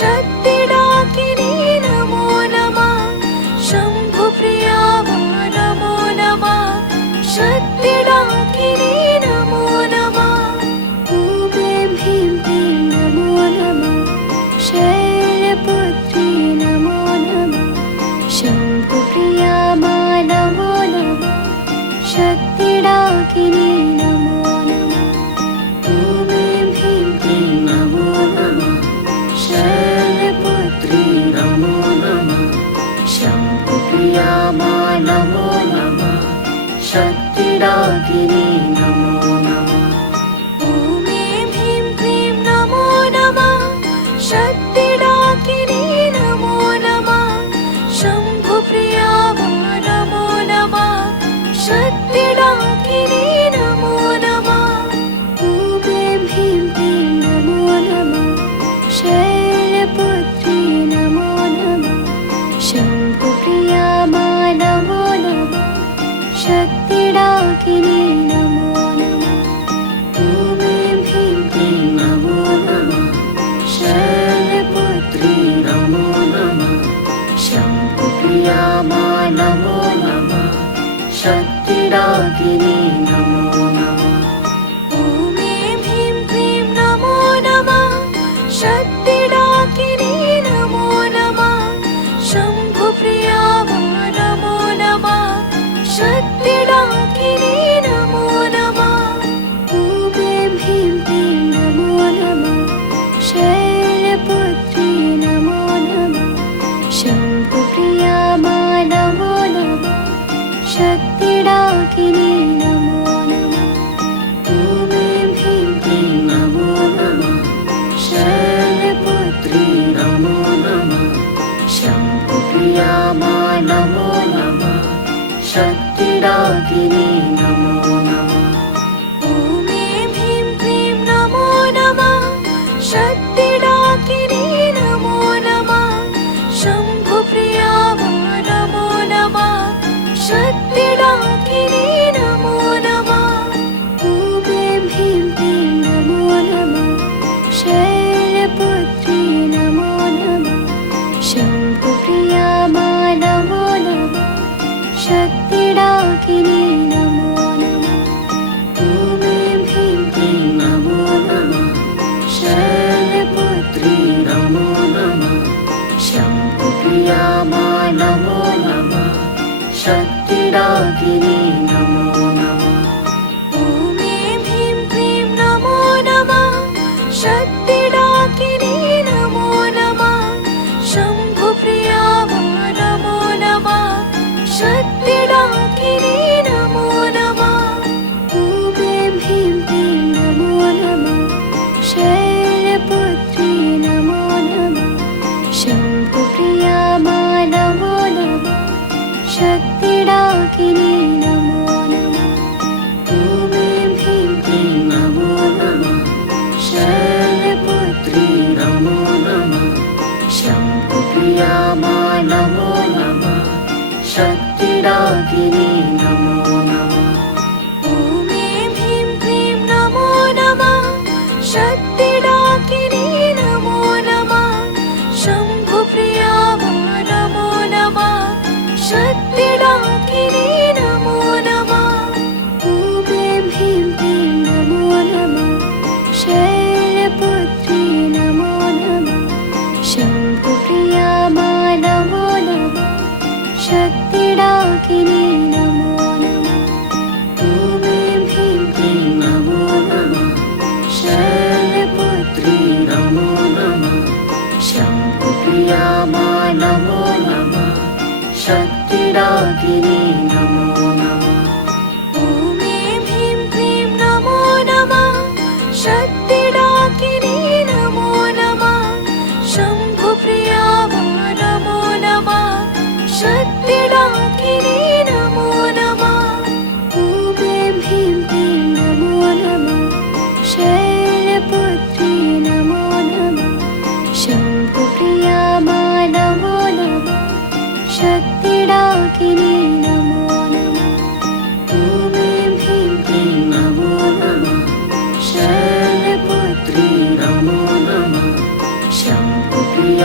शक्तिडाकिनी नमो नमः शम्भुप्रिया नमो नमः शक्तिडाकिनी नमो नमः ॐ ह्रीं क्लीं नमो नमः शैलपुत्री नमो नमः शम्भुप्रिया नमो नमः शक्तिडाकिनी नमो नमः ॐ ह्रीं क्लीं नमो नमः शैलपुत्री नमो नमः शम्भुप्रिया नमो नमः शक्तिडाकिनी नमो नमः ॐ ह्रीं क्लीं नमो नमः शक्तिडाकिनी नमो नमः शम्भुप्रिया नमो नमः शक्तिडाकिनी नमो नमः ॐ ह्रीं क्लीं नमो नमः शैलपुत्री नमो नमः शम्भुप्रिया नमो नमः शक्तिडाकिनी नमो नमः ॐ ह्रीं क्लीं नमो नमः शैलपुत्री नमो नमः शम्भुप्रिया नमो नमः शक्तिडाकिनी नमो नमः ॐ ह्रीं क्लीं नमो नमः शक्तिडाकिनी नमो नमः शम्भुप्रिया नमो नमः शक्तिडाकिनी नमो नमः ॐ ह्रीं क्लीं नमो नमः शैलपुत्री नमो नमः शम्भुप्रिया नमो नमः शक्तिडाकिनी नमो नमः ॐ ह्रीं क्लीं नमो नमः शैलपुत्री नमो नमः शम्भुप्रिया नमो नमः शक्तिडाकिनी नमो नमः ॐ ह्रीं क्लीं नमो नमः शक्तिडाकिनी नमो नमः शम्भुप्रिया नमो नमः शक्तिडाकिनी नमो नमः ॐ ह्रीं क्लीं नमो नमः शैलपुत्री नमो नमः शम्भुप्रिया नमो नमः शक्तिडाकिनी नमो नमः ॐ ह्रीं क्लीं नमो नमः शैलपुत्री नमो नमः शम्भुप्रिया नमो नमः शक्तिडाकिनी नमो नमः ॐ ह्रीं क्लीं नमो नमः शक्तिडाकिनी नमो नमः शम्भुप्रिया नमो नमः शक्तिडाकिनी नमो नमः ॐ ह्रीं क्लीं नमो नमः शैलपुत्री नमो नमः शम्भुप्रिया नमो नमः शक्तिडाकिनी नमो नमः ॐ ह्रीं क्लीं नमो नमः शैलपुत्री नमो नमः शम्भुप्रिया नमो नमः शक्तिडाकिनी नमो नमः ॐ ह्रीं क्लीं नमो नमः शक्तिडाकिनी नमो नमः शम्भुप्रिया नमो नमः शक्तिडाकिनी नमो नमः ॐ ह्रीं क्लीं नमो नमः शैलपुत्री नमो नमः शम्भुप्रिया नमो नमः शक्तिडाकिनी नमो नमः ॐ ह्रीं क्लीं नमो नमः शैलपुत्री नमो नमः शम्भुप्रिया नमो नमः शक्तिडाकिनी नमो नमः ॐ ह्रीं क्लीं नमो नमः शक्तिडाकिनी नमो नमः शम्भुप्रिया नमो नमः शक्तिडाकिनी नमो नमः ॐ ह्रीं क्लीं नमो नमः शैलपुत्री नमो नमः शम्भुप्रिया नमो नमः शक्तिडाकिनी नमो नमः ॐ ह्रीं क्लीं नमो नमः शैलपुत्री नमो नमः शम्भुप्रिया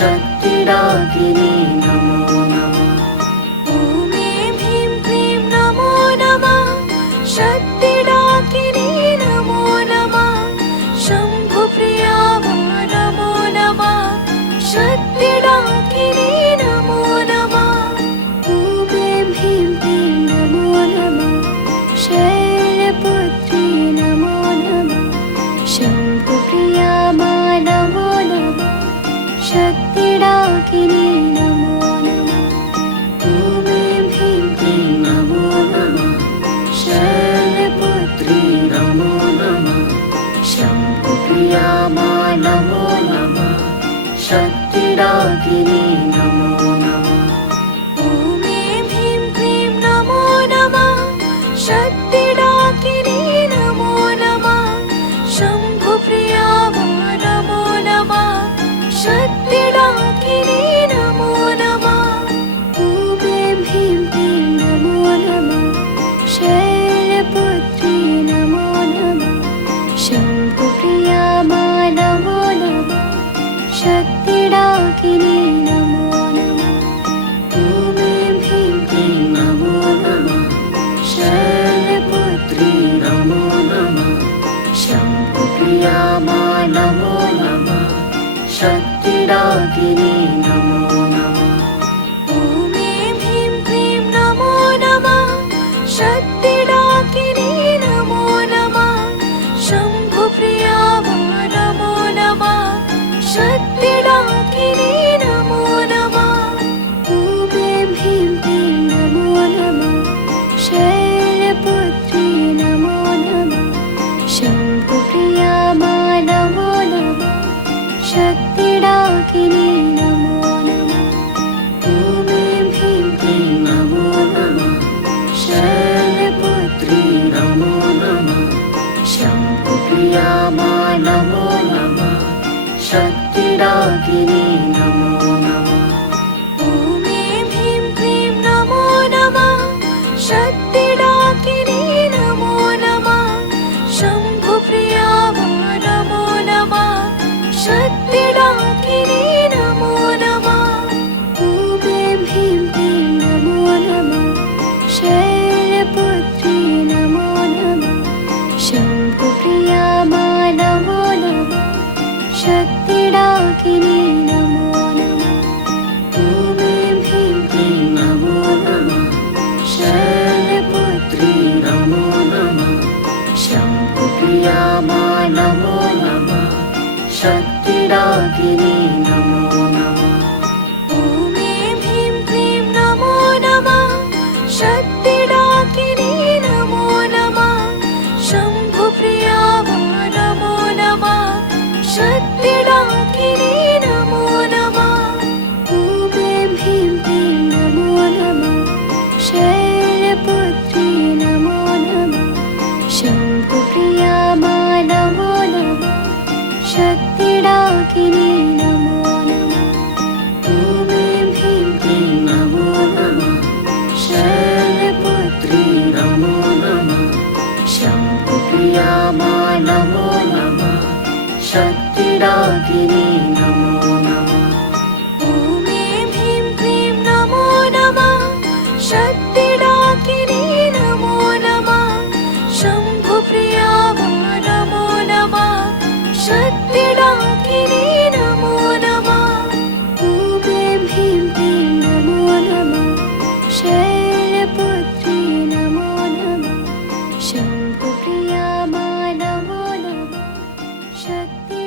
शक्तिडाकिनी नमो नमः। ॐ ऐं ह्रीं क्लीं नमो नमः शक्तिडाकिनी नमो नमः। शम्भुप्रिया मा नमो नमः शक्तिडाकिनी नमो नमः। ॐ ऐं ह्रीं क्लीं नमो नमः शैलपुत्री नमो नमः। शम्भुप्रिया मा नमो नमः शक्तिडाकिनी नमो नमः। ॐ ऐं ह्रीं क्लीं नमो नमः शैलपुत्री नमो नमः। शम्भुप्रिया मा नमो नमः शक्तिडाकिनी नमो नमः। ॐ ऐं ह्रीं क्लीं नमो नमः शक्तिडाकिनी नमो नमः। शम्भुप्रिया मा नमो नमः शक्तिडाकिनी नमो नमः। ॐ ऐं ह्रीं क्लीं नमो नमः शैलपुत्री नमो नमः। शम्भुप्रिया मा नमो नमः शक्तिडाकिनी नमो नमः। ॐ ऐं ह्रीं क्लीं नमो नमः शैलपुत्री नमो नमः। शम्भुप्रिया मा नमो नमः शक्तिडाकिनी नमो नमः। ॐ ऐं ह्रीं क्लीं नमो नमः शक्तिडाकिनी नमो नमः। शम्भुप्रिया मा नमो नमः शक्तिडाकिनी नमो नमः। ॐ ऐं ह्रीं क्लीं नमो नमः शैलपुत्री नमो नमः। शम्भुप्रिया मा नमो नमः शक्तिडाकिनी नमो नमः। ॐ ऐं ह्रीं क्लीं नमो नमः शैलपुत्री नमो नमः। शम्भुप्रिया मा नमो नमः शक्तिडाकिनी नमो नमः। ॐ ऐं ह्रीं क्लीं नमो नमः शक्तिडाकिनी नमो नमः। शम्भुप्रिया मा नमो नमः शक्तिडाकिनी नमो नमः। ॐ ऐं ह्रीं क्लीं नमो नमः शैलपुत्री नमो नमः। शम्भुप्रिया मा नमो नमः शक्तिडाकिनी नमो नमः। ॐ ऐं ह्रीं क्लीं नमो नमः शैलपुत्री नमो नमः। शम्भुप्रिया मा नमो नमः शक्तिडाकिनी नमो नमः। ॐ ऐं ह्रीं क्लीं नमो नमः शक्तिडाकिनी नमो नमः। शम्भुप्रिया मा नमो नमः शक्तिडाकिनी नमो नमः। ॐ ऐं ह्रीं क्लीं नमो नमः शैलपुत्री नमो नमः। शम्भुप्रिया मा नमो नमः शक्तिडाकिनी नमो नमः। ॐ ऐं ह्रीं क्लीं नमो नमः शैलपुत्री नमो नमः। शम्भुप्रिया मा नमो नमः शक्तिडाकिनी नमो नमः। ॐ ऐं ह्रीं क्लीं नमो नमः शक्तिडाकिनी नमो नमः। शम्भुप्रिया मा नमो नमः शक्तिडाकिनी नमो नमः। ॐ ऐं ह्रीं क्लीं नमो नमः शैलपुत्री नमो नमः। शम्भुप्रिया मा नमो नमः शक्ति